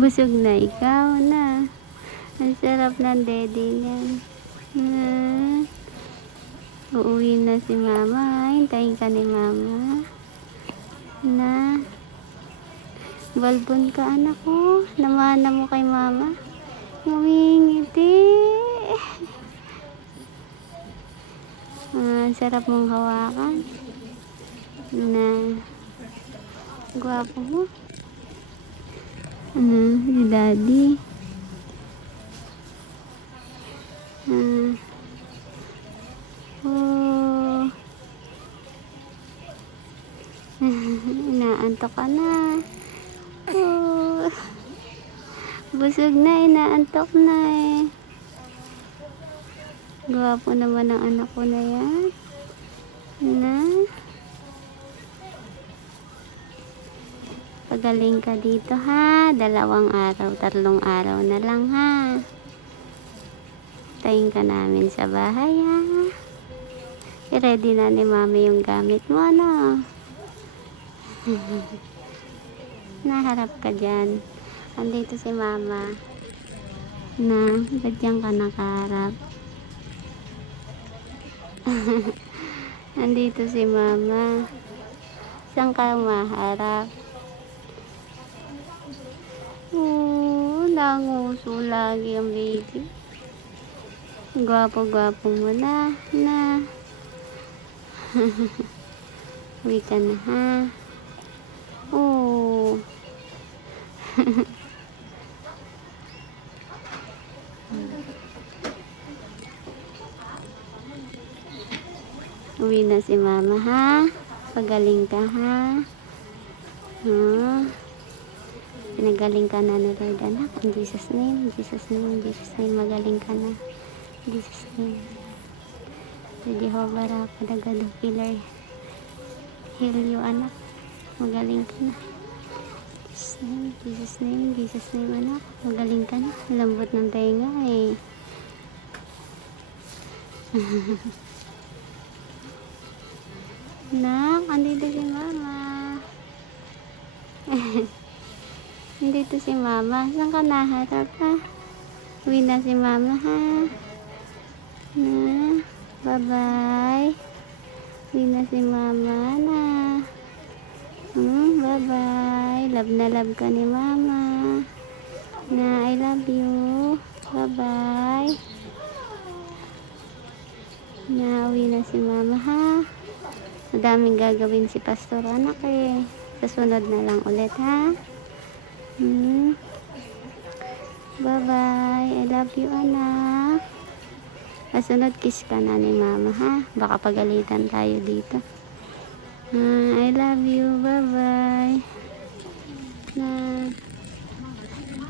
Busog na ikaw na. Ang sarap ng daddy niyan. Uuwi na si mama. Hintayin ka ni mama. Na. Balbon ka anak ko. Namana mo kay mama. Ngumingiti. Sarap mong hawakan. Na. Gwapo mo. Si daddy. Inaantok ka na. Busog na, inaantok na eh. Gwapo naman ang anak ko na yan. Na. Pagaling ka dito ha. 2 araw, 3 araw na lang ha. Tayin ka namin sa bahay ha. I-ready na ni mami yung gamit mo ano. Naharap ka dyan. Andito si mama. Na, ba't dyan ka nakaharap? Andito si mama. Saan ka maharap? Nanguso lagi ang baby. Gwapo-gwapo mo na. Na. Uwi ka na ha. Uwi na si mama ha. Pagaling ka ha. Pinagaling ka na ni Lord anak. In Jesus name, in Jesus name, in Jesus name. Magaling ka na. In Jesus name. Si Jehovah Rapha, the God of healer. Heal you anak. Magaling ka na. Jesus name, Jesus name, Jesus name anak. Magaling ka na. Lambot ng tenga eh. Nak, andito si mama. Andito si mama. Saan ka naharap ha? Uwi na si mama ha. Na. Bye-bye. Uwi na si mama na. Bye-bye. Love na love ka ni mama. Na, I love you. Bye-bye. Na, uwi na si mama ha. Madaming gagawin si pastor anak eh. Sasunod na lang ulit ha. Bye-bye. I love you anak. Kasunod kiss ka na ni mama ha. Baka pagalitan tayo dito. I love you. Bye-bye.